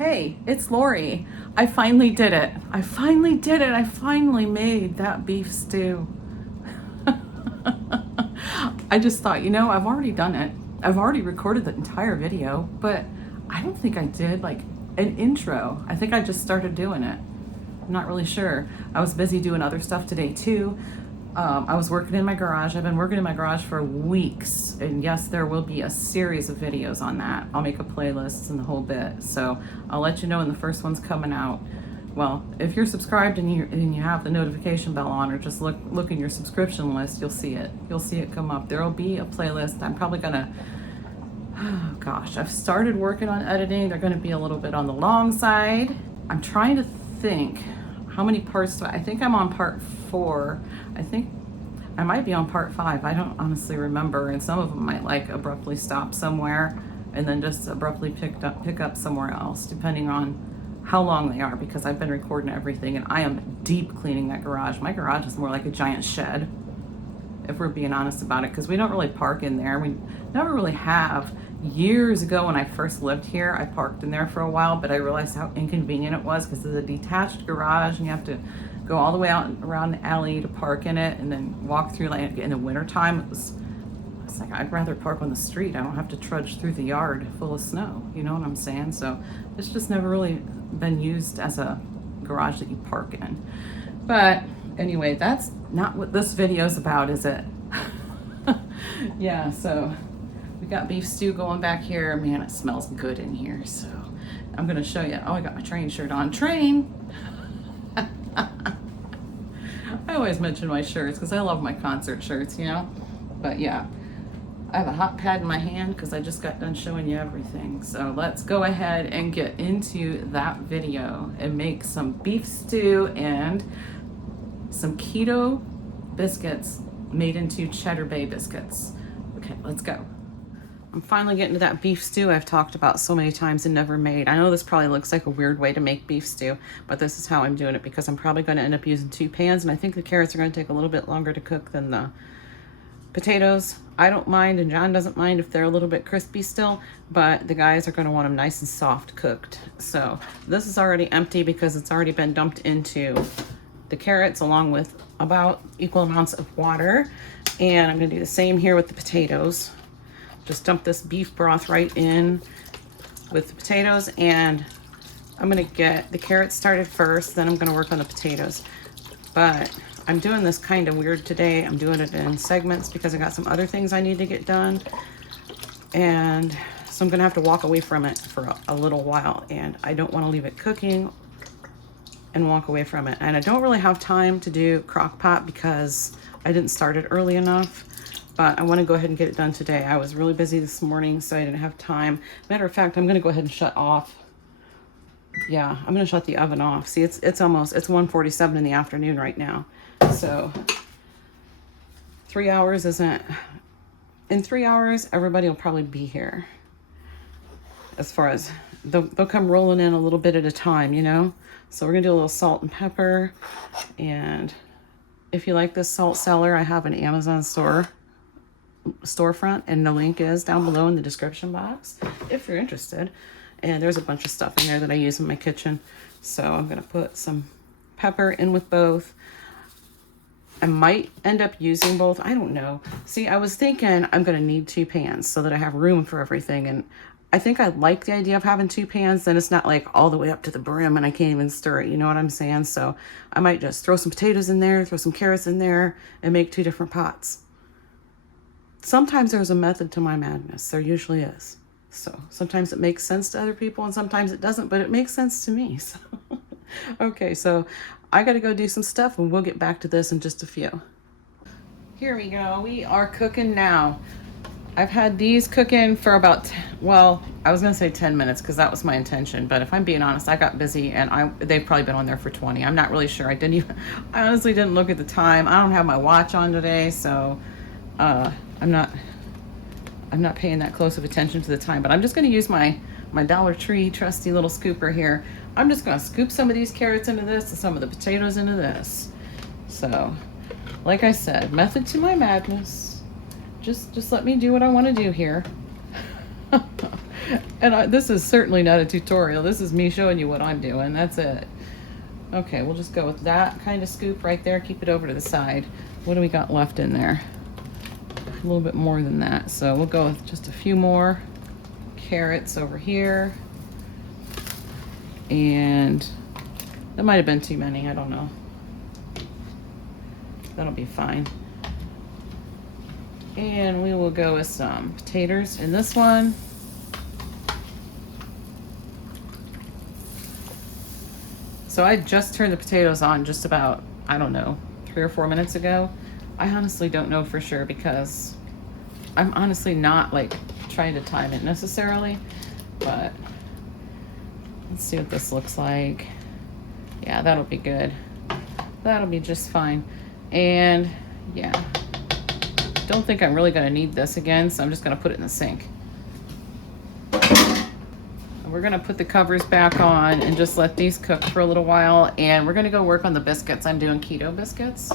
Hey, it's Lori. I finally did it. I finally did it. I finally made that beef stew. I just thought, I've already done it. I've already recorded the entire video, but I don't think I did like an intro. I think I just started doing it. I'm not really sure. I was busy doing other stuff today too. I was working in my garage. I've been working in my garage for weeks, and yes, there will be a series of videos on that. I'll make a playlist and the whole bit, so I'll let you know when the first one's coming out. Well, if you're subscribed and you have the notification bell on, or just look in your subscription list, you'll see it. You'll see it come up. There will be a playlist. I'm probably gonna, oh gosh, I've started working on editing. They're gonna be a little bit on the long side. I'm trying to think how many parts I think I'm on part 4. I think I might be on part 5. I don't honestly remember, and some of them might like abruptly stop somewhere and then just abruptly pick up somewhere else, depending on how long they are, because I've been recording everything and I am deep cleaning that garage. My garage is more like a giant shed, if we're being honest about it, because we don't really park in there. We never really have. Years ago when I first lived here, I parked in there for a while, but I realized how inconvenient it was because it's a detached garage and you have to go all the way out around the alley to park in it and then walk through. Like in the wintertime, it's like I'd rather park on the street. I don't have to trudge through the yard full of snow. You know what I'm saying? So it's just never really been used as a garage that you park in. But anyway, that's not what this video is about, is it? Yeah, so we got beef stew going back here. Man, it smells good in here. So I'm gonna show you. Oh, I got my train shirt on. Train! I always mention my shirts because I love my concert shirts, But yeah, I have a hot pad in my hand because I just got done showing you everything. So let's go ahead and get into that video and make some beef stew and some keto biscuits made into Cheddar Bay biscuits. Okay, let's go. I'm finally getting to that beef stew I've talked about so many times and never made. I know this probably looks like a weird way to make beef stew, but this is how I'm doing it because I'm probably going to end up using 2 pans, and I think the carrots are going to take a little bit longer to cook than the potatoes. I don't mind, and John doesn't mind if they're a little bit crispy still, but the guys are going to want them nice and soft cooked. So this is already empty because it's already been dumped into the carrots along with about equal amounts of water. And I'm going to do the same here with the potatoes. Just dump this beef broth right in with the potatoes, and I'm gonna get the carrots started first, then I'm gonna work on the potatoes. But I'm doing this kind of weird today. I'm doing it in segments because I got some other things I need to get done. And so I'm gonna have to walk away from it for a little while, and I don't wanna leave it cooking and walk away from it. And I don't really have time to do crock pot because I didn't start it early enough. But I want to go ahead and get it done today. I was really busy this morning, so I didn't have time. Matter of fact, I'm going to go ahead and shut off. Yeah, I'm going to shut the oven off. See, it's 1:47 in the afternoon right now. So 3 hours isn't... In 3 hours, everybody will probably be here. As far as... They'll come rolling in a little bit at a time, So we're going to do a little salt and pepper. And if you like this salt cellar, I have an Amazon storefront, and the link is down below in the description box if you're interested. And there's a bunch of stuff in there that I use in my kitchen. So I'm gonna put some pepper in with both. I might end up using both, I don't know. See, I was thinking I'm gonna need 2 pans so that I have room for everything, and I think I like the idea of having 2 pans. Then it's not like all the way up to the brim and I can't even stir it, you know what I'm saying? So I might just throw some potatoes in there, throw some carrots in there, and make 2 different pots. Sometimes there's a method to my madness. There usually is. So sometimes it makes sense to other people and sometimes it doesn't, but it makes sense to me. So okay, so I got to go do some stuff and we'll get back to this in just a few. Here we go. We are cooking now. I've had these cooking for about, well, I was going to say 10 minutes because that was my intention. But if I'm being honest, I got busy and they've probably been on there for 20. I'm not really sure. I honestly didn't look at the time. I don't have my watch on today, so I'm not paying that close of attention to the time, but I'm just going to use my Dollar Tree trusty little scooper here. I'm just going to scoop some of these carrots into this and some of the potatoes into this. So, like I said, method to my madness. Just let me do what I want to do here. And this is certainly not a tutorial. This is me showing you what I'm doing. That's it. Okay, we'll just go with that kind of scoop right there. Keep it over to the side. What do we got left in there? A little bit more than that. So we'll go with just a few more carrots over here. And that might have been too many. I don't know. That'll be fine. And we will go with some potatoes in this one. So I just turned the potatoes on just about, I don't know, 3 or 4 minutes ago. I honestly don't know for sure because I'm honestly not like trying to time it necessarily, but let's see what this looks like. Yeah, that'll be good. That'll be just fine. And yeah, don't think I'm really gonna need this again, so I'm just gonna put it in the sink. We're gonna put the covers back on and just let these cook for a little while, and we're gonna go work on the biscuits. I'm doing keto biscuits.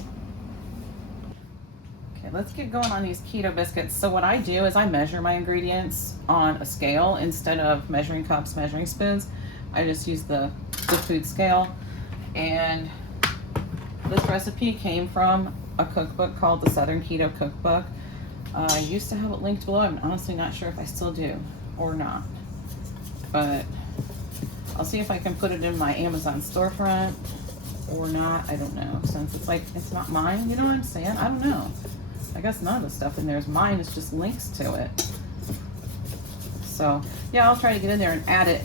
Okay, let's get going on these keto biscuits. So what I do is I measure my ingredients on a scale instead of measuring cups, measuring spoons. I just use the food scale. And this recipe came from a cookbook called the Southern Keto Cookbook. I used to have it linked below. I'm honestly not sure if I still do or not. But I'll see if I can put it in my Amazon storefront or not. I don't know, since it's like, it's not mine, you know what I'm saying? I don't know. I guess none of the stuff in there is mine, it's just links to it. So yeah, I'll try to get in there and add it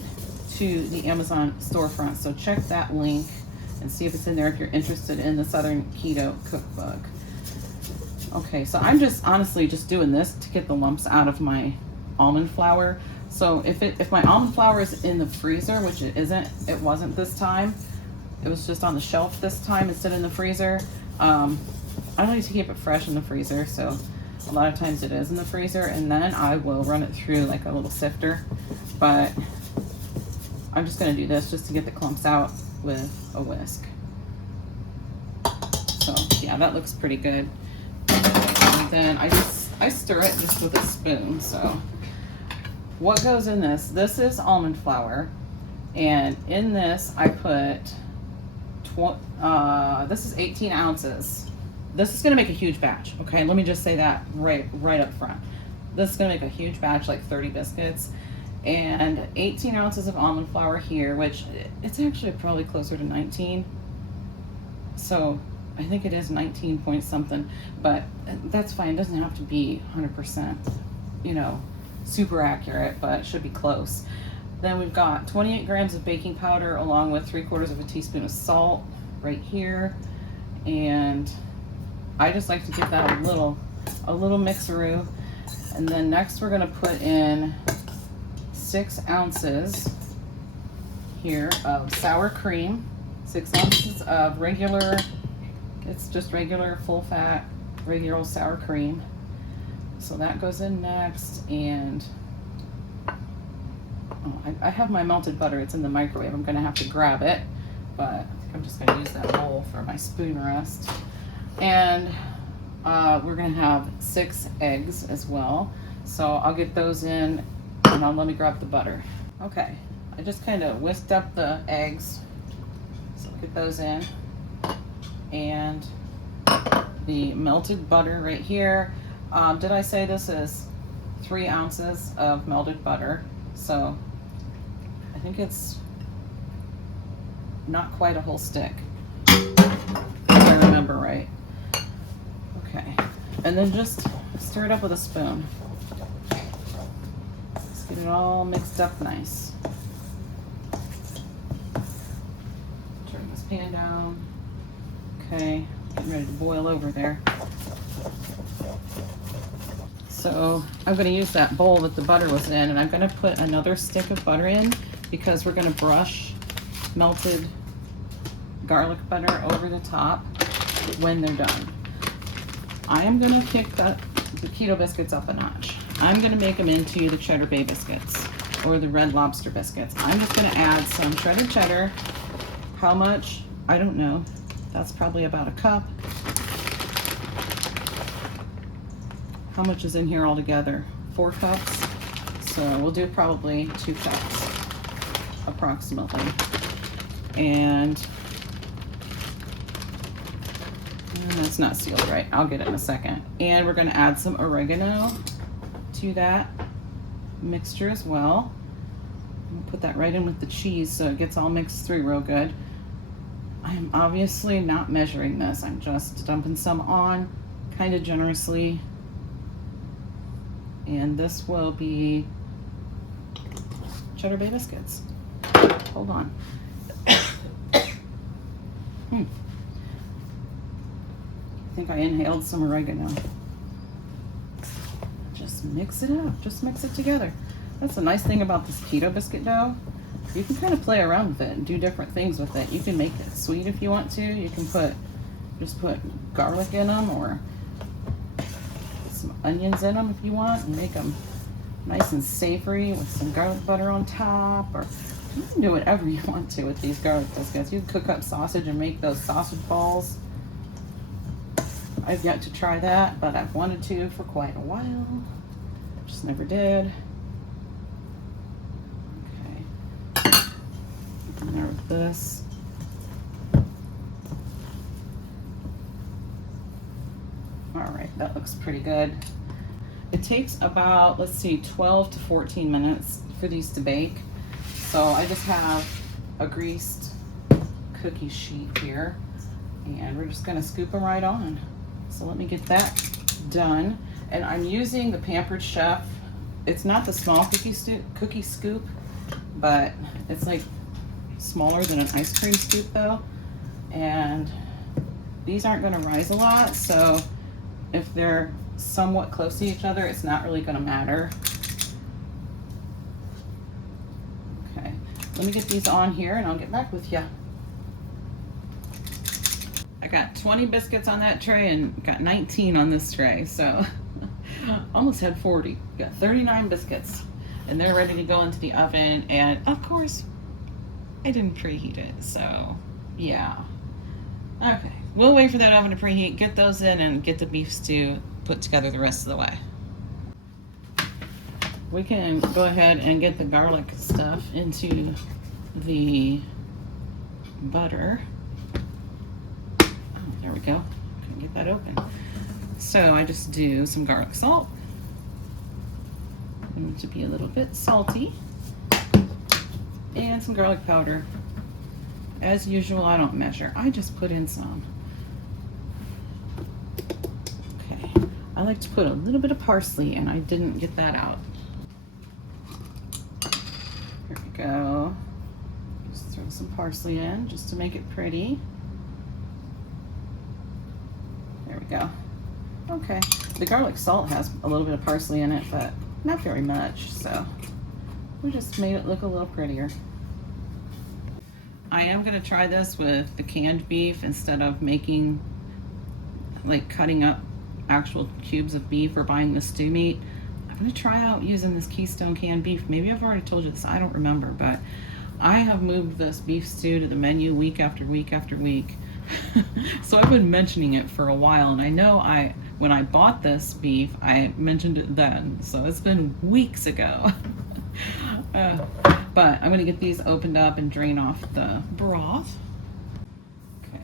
to the Amazon storefront. So check that link and see if it's in there if you're interested in the Southern Keto Cookbook. Okay, so I'm just honestly just doing this to get the lumps out of my almond flour. So if my almond flour is in the freezer, which it isn't, it wasn't this time, it was just on the shelf this time instead of in the freezer. I don't need to keep it fresh in the freezer, so a lot of times it is in the freezer, and then I will run it through like a little sifter. But I'm just gonna do this just to get the clumps out with a whisk. So yeah, that looks pretty good. And then I stir it just with a spoon. So what goes in this? This is almond flour, and in this I put, this is 18 ounces. This is gonna make a huge batch, okay? Let me just say that right up front. This is gonna make a huge batch, like 30 biscuits, and 18 ounces of almond flour here, which it's actually probably closer to 19. So I think it is 19 point something, but that's fine. It doesn't have to be 100%, you know, super accurate, but it should be close. Then we've got 28 grams of baking powder along with 3/4 of a teaspoon of salt right here. And I just like to give that a little mixeroo. And then next we're gonna put in 6 ounces here of sour cream, 6 ounces of regular, it's just regular full fat, regular sour cream. So that goes in next, and I have my melted butter. It's in the microwave. I'm gonna have to grab it, but I think I'm just gonna use that bowl for my spoon rest. And we're gonna have 6 eggs as well. So I'll get those in, and let me grab the butter. Okay, I just kind of whisked up the eggs. So get those in, and the melted butter right here. Did I say this is 3 ounces of melted butter? So I think it's not quite a whole stick, if I remember right. Okay, and then just stir it up with a spoon. Just get it all mixed up nice. Turn this pan down. Okay, getting ready to boil over there. So I'm going to use that bowl that the butter was in, and I'm going to put another stick of butter in because we're going to brush melted garlic butter over the top when they're done. I am going to kick the keto biscuits up a notch. I'm going to make them into the Cheddar Bay biscuits or the Red Lobster biscuits. I'm just going to add some shredded cheddar. How much? I don't know. That's probably about a cup. How much is in here altogether? 4 cups. So we'll do probably 2 cups approximately. And that's not sealed right. I'll get it in a second. And we're gonna add some oregano to that mixture as well. Put that right in with the cheese so it gets all mixed through real good. I'm obviously not measuring this. I'm just dumping some on kind of generously. And this will be Cheddar Bay biscuits. Hold on. I think I inhaled some oregano. Just mix it up. Just mix it together. That's the nice thing about this keto biscuit dough. You can kind of play around with it and do different things with it. You can make it sweet if you want to. You can just put garlic in them or some onions in them if you want, and make them nice and savory with some garlic butter on top. Or you can do whatever you want to with these garlic biscuits. You can cook up sausage and make those sausage balls. I've yet to try that, but I've wanted to for quite a while. Just never did. Okay. In there with this. All right, that looks pretty good. It takes about, let's see, 12 to 14 minutes for these to bake. So I just have a greased cookie sheet here, and we're just gonna scoop them right on. So let me get that done. And I'm using the Pampered Chef. It's not the small cookie scoop, but it's like smaller than an ice cream scoop though. And these aren't gonna rise a lot, so if they're somewhat close to each other, it's not really gonna matter. Okay, let me get these on here and I'll get back with you. I got 20 biscuits on that tray and got 19 on this tray, so almost had 40. Got 39 biscuits, and they're ready to go into the oven. And of course, I didn't preheat it, so yeah. Okay, we'll wait for that oven to preheat, get those in, and get the beef stew put together the rest of the way. We can go ahead and get the garlic stuff into the butter. There we go. Can get that open. So I just do some garlic salt. I want it to be a little bit salty. And some garlic powder. As usual, I don't measure. I just put in some. Okay. I like to put a little bit of parsley, and I didn't get that out. Here we go. Just throw some parsley in just to make it pretty. There we go. Okay. The garlic salt has a little bit of parsley in it, but not very much, so we just made it look a little prettier. I am going to try this with the canned beef instead of making, like, cutting up actual cubes of beef or buying the stew meat. I'm going to try out using this Keystone canned beef. Maybe I've already told you this, I don't remember, but I have moved this beef stew to the menu week after week after week. So I've been mentioning it for a while, and I know when I bought this beef, I mentioned it then, so it's been weeks ago. But I'm going to get these opened up and drain off the broth. Okay.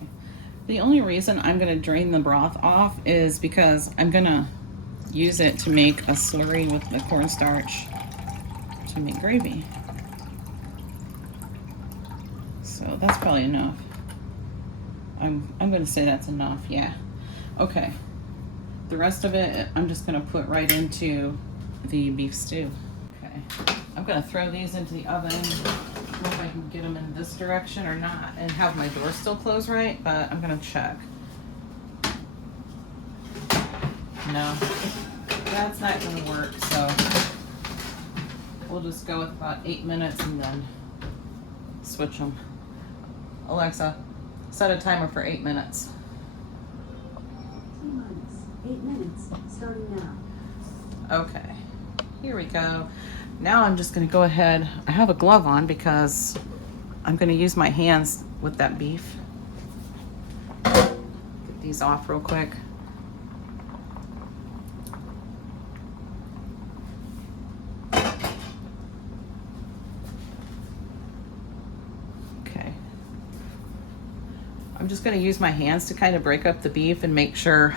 The only reason I'm going to drain the broth off is because I'm going to use it to make a slurry with the cornstarch to make gravy. So that's probably enough. I'm going to say that's enough, yeah. Okay. The rest of it, I'm just going to put right into the beef stew. Okay. I'm going to throw these into the oven. I don't know if I can get them in this direction or not and have my door still closed right, but I'm going to check. No, that's not going to work, so we'll just go with about 8 minutes and then switch them. Alexa, set a timer for 8 minutes. 8 minutes, starting now. Okay, here we go. Now I'm just gonna go ahead. I have a glove on because I'm gonna use my hands with that beef. Get these off real quick. I'm just gonna use my hands to kind of break up the beef and make sure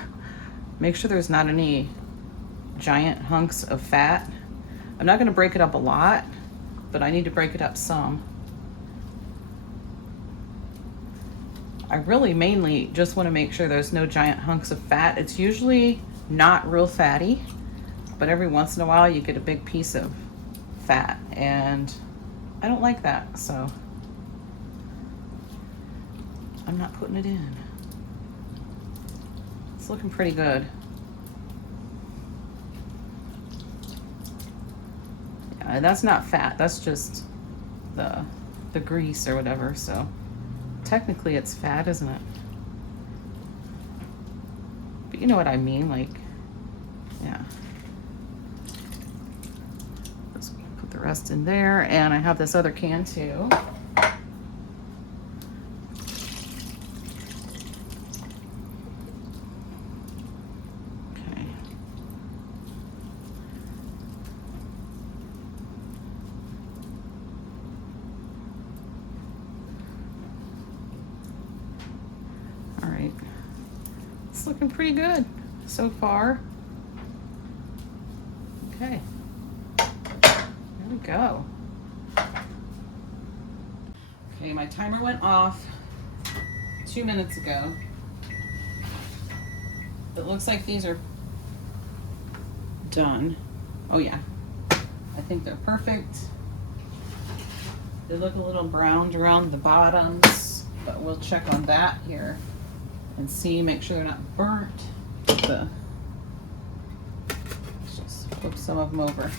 there's not any giant hunks of fat. I'm not gonna break it up a lot, but I need to break it up some. I really mainly just wanna make sure there's no giant hunks of fat. It's usually not real fatty, but every once in a while you get a big piece of fat, and I don't like that, so I'm not putting it in. It's looking pretty good. Yeah, and that's not fat, that's just the grease or whatever, so technically it's fat, isn't it? But you know what I mean, like, yeah. Just put the rest in there, and I have this other can too. It's looking pretty good so far. Okay, there we go. Okay, my timer went off 2 minutes ago. It looks like these are done. Oh yeah, I think they're perfect. They look a little browned around the bottoms, but we'll check on that here and see, make sure they're not burnt. Let's just flip some of them over.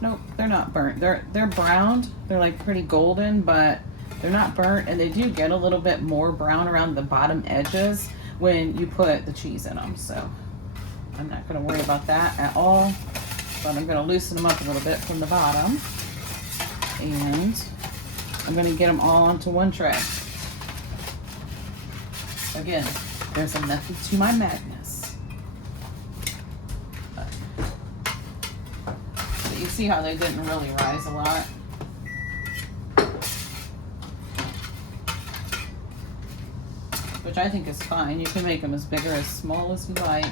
Nope, they're not burnt. They're browned. They're like pretty golden, but they're not burnt, and they do get a little bit more brown around the bottom edges when you put the cheese in them. So I'm not going to worry about that at all, but I'm going to loosen them up a little bit from the bottom, and I'm going to get them all onto one tray. Again, there's a method to my madness. But you see how they didn't really rise a lot. Which I think is fine. You can make them as big or as small as you like.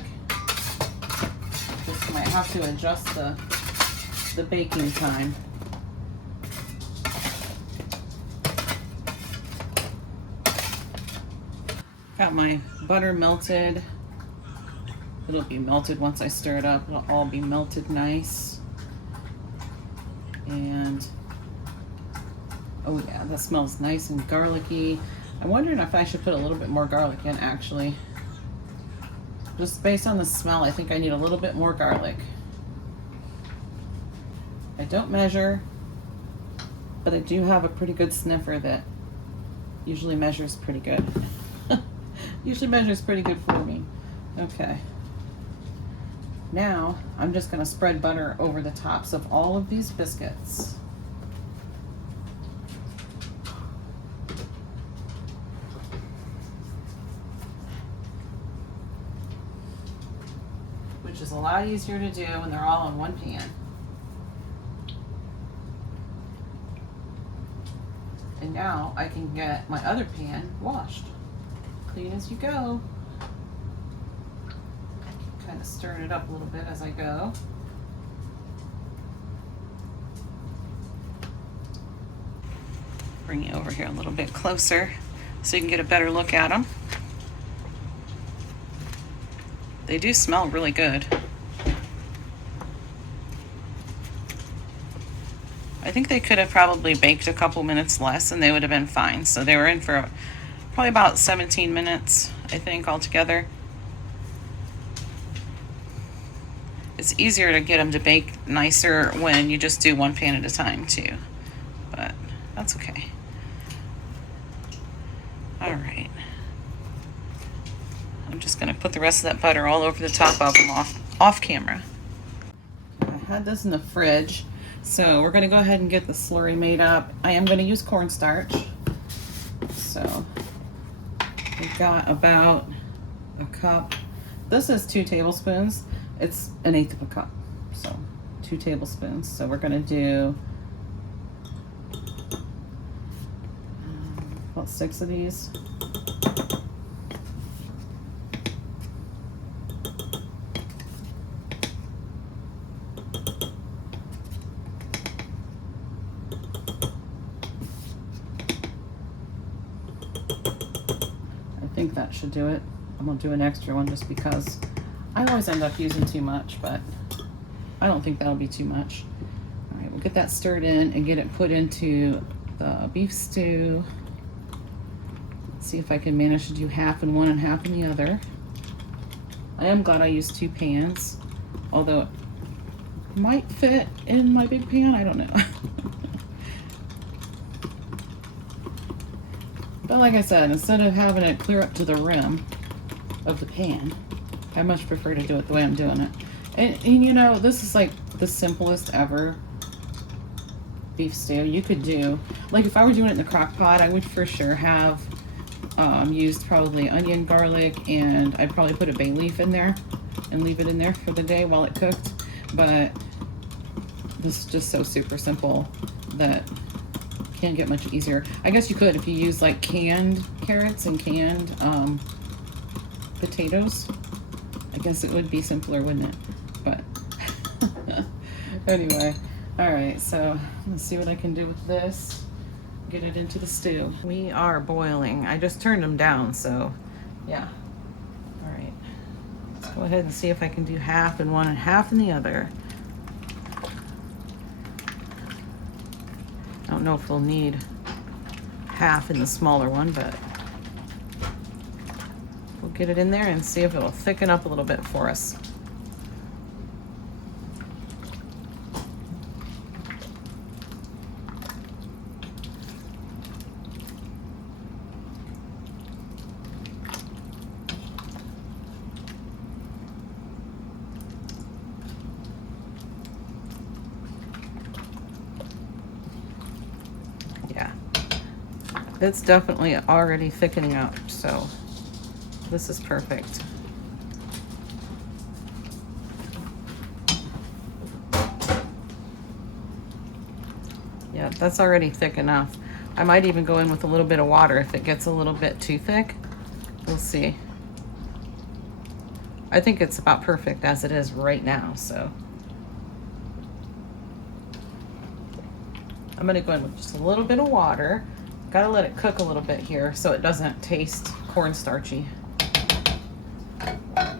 Just might have to adjust the baking time. Got my butter melted. It'll be melted once I stir it up. It'll all be melted nice. And oh yeah, that smells nice and garlicky. I'm wondering if I should put a little bit more garlic in, actually. Just based on the smell, I think I need a little bit more garlic. I don't measure, but I do have a pretty good sniffer that usually measures pretty good. Usually measures pretty good for me. Okay. Now, I'm just gonna spread butter over the tops of all of these biscuits. Which is a lot easier to do when they're all in one pan. And now I can get my other pan washed. Clean as you go. Kind of stirring it up a little bit as I go. Bring you over here a little bit closer so you can get a better look at them. They do smell really good. I think they could have probably baked a couple minutes less and they would have been fine. So they were in for probably about 17 minutes, I think, altogether. It's easier to get them to bake nicer when you just do one pan at a time too, but that's okay. All right. I'm just gonna put the rest of that butter all over the top of them off camera. I had this in the fridge, so we're gonna go ahead and get the slurry made up. I am gonna use cornstarch. So we've got about a cup. This is 2 tablespoons. It's 1/8 of a cup, so 2 tablespoons. So we're gonna do about 6 of these. think that should do it. I'm gonna do an extra one just because I always end up using too much, but I don't think that'll be too much. All right, we'll get that stirred in and get it put into the beef stew. See if I can manage to do half in one and half in the other. I am glad I used 2 pans, although it might fit in my big pan, I don't know. But like I said, instead of having it clear up to the rim of the pan, I much prefer to do it the way I'm doing it. And you know, this is like the simplest ever beef stew you could do. Like if I were doing it in the crock pot, I would for sure have used probably onion, garlic, and I'd probably put a bay leaf in there and leave it in there for the day while it cooked. But this is just so super simple that can't get much easier. I guess you could if you use like canned carrots and canned potatoes. I guess it would be simpler, wouldn't it? But anyway, all right, so let's see what I can do with this. Get it into the stew. We are boiling. I just turned them down, so yeah. All right, let's go ahead and see if I can do half in one and half in the other. I don't know if we'll need half in the smaller one, but we'll get it in there and see if it'll thicken up a little bit for us. Yeah, it's definitely already thickening up, so this is perfect. Yeah, that's already thick enough. I might even go in with a little bit of water if it gets a little bit too thick. We'll see. I think it's about perfect as it is right now, so I'm gonna go in with just a little bit of water. Gotta let it cook a little bit here so it doesn't taste cornstarchy. There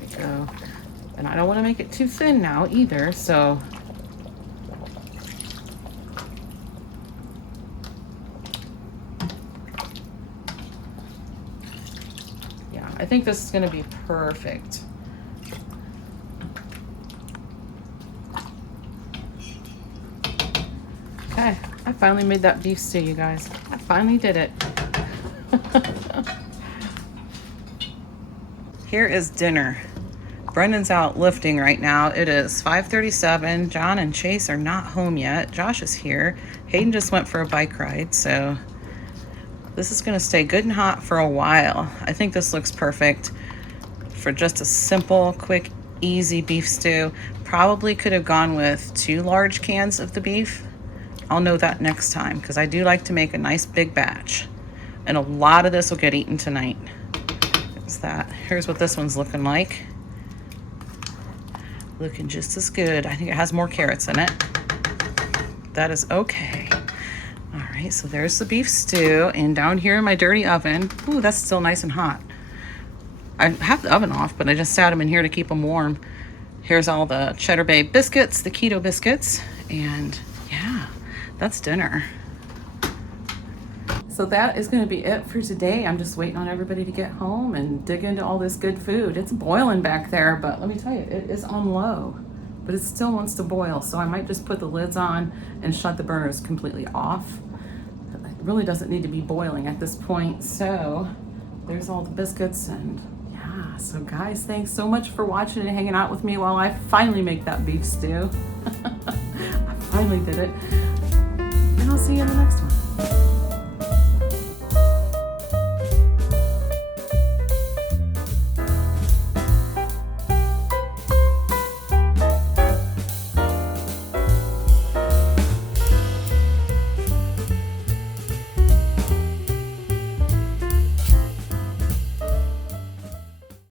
we go. And I don't want to make it too thin now either, so yeah, I think this is going to be perfect. Okay, I finally made that beef stew, you guys. I finally did it. Here is dinner. Brendan's out lifting right now. It is 5:37. John and Chase are not home yet. Josh is here. Hayden just went for a bike ride, so this is gonna stay good and hot for a while. I think this looks perfect for just a simple, quick, easy beef stew. Probably could have gone with 2 large cans of the beef. I'll know that next time because I do like to make a nice big batch. And a lot of this will get eaten tonight. There's that. Here's what this one's looking like. Looking just as good. I think it has more carrots in it. That is okay. All right, so there's the beef stew. And down here in my dirty oven, ooh, that's still nice and hot. I have the oven off, but I just sat them in here to keep them warm. Here's all the Cheddar Bay biscuits, the Keto Biscuits, and yeah, that's dinner. So that is going to be it for today. I'm just waiting on everybody to get home and dig into all this good food. It's boiling back there, but let me tell you, it is on low, but it still wants to boil. So I might just put the lids on and shut the burners completely off. It really doesn't need to be boiling at this point. So there's all the biscuits, and yeah, so guys, thanks so much for watching and hanging out with me while I finally make that beef stew. I finally did it. And I'll see you in the next one.